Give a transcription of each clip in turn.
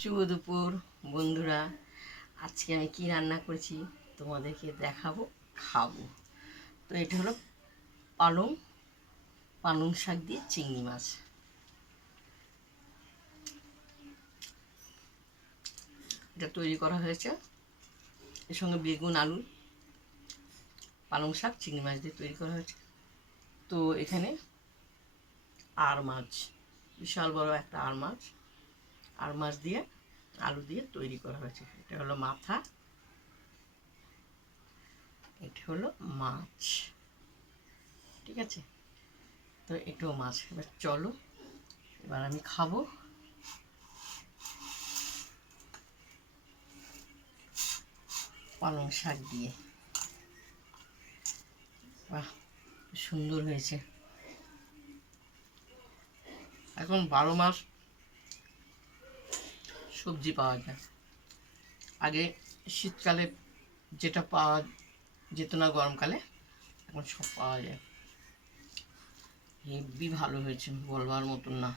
শুভ দুপুর বন্ধুরা। আজকে আমি কি রান্না করেছি তোমাদেরকে দেখাবো, খাবো। তো এটা হলো পালং পালং শাক দিয়ে চিংড়ি মাছ। এটা তৈরি করা হয়েছে, এর সঙ্গে বেগুন, আলু, পালং শাক, চিংড়ি মাছ দিয়ে তৈরি করা হয়েছে। তো এখানে আর মাছ, বিশাল বড় একটা আর মাছ দিয়ে আলু দিয়ে তৈরি করা হয়েছে। এটা হলো মাথা, এটা হলো মাছ। ঠিক আছে, তো এটাও মাছ। এবার চলো, এবার আমি খাবো। পালং শাক দিয়ে, বাহ, সুন্দর হয়েছে। এখন 12 মাস সবজি পাওয়া যায়। আগে শীতকালে যেটা পাওয়া যেত না গরমকালে, এখন সব পাওয়া যায়। হেব্বি ভালো হয়েছে, বলবার মতন না।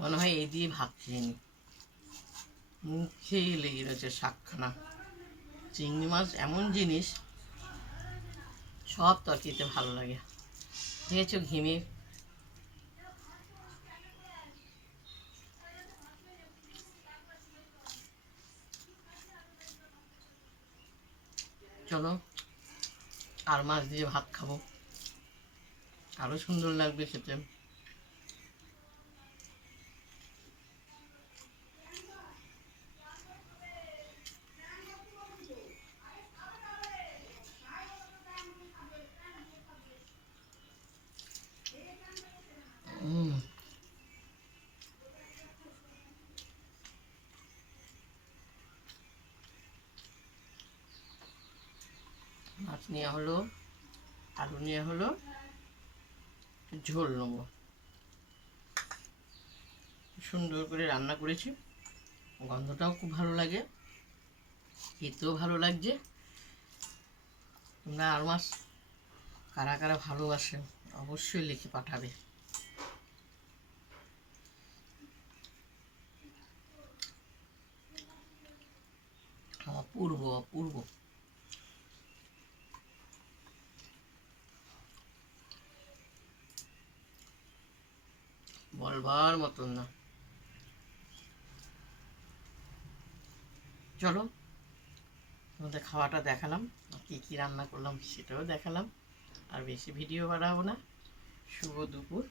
মনে হয় এই দিয়ে ভাত খেয়ে নি, মুখেই লেগে রয়েছে শাকখানা। চিংড়ি মাছ এমন জিনিস, সব তরকারিতে ভালো লাগে। দেখেছো ঘেমে, চলো আর মাছ দিয়ে ভাত খাবো, আরো সুন্দর লাগবে খেতে। মাছ নেওয়া হলো, আলু নেওয়া হলো, ঝোল নেবো। সুন্দর করে রান্না করেছি, গন্ধটাও খুব ভালো লাগে, খেতেও ভালো লাগছে। তোমরা আর মাছ কারা কারা ভালোবাসে অবশ্যই লিখে পাঠাবে। অপূর্ব অপূর্ব, বলবার মতন না। চলো, তোমাদের খাওয়াটা দেখালাম, কি কি রান্না করলাম সেটাও দেখালাম। আর বেশি ভিডিও বাড়াবো না। শুভ দুপুর।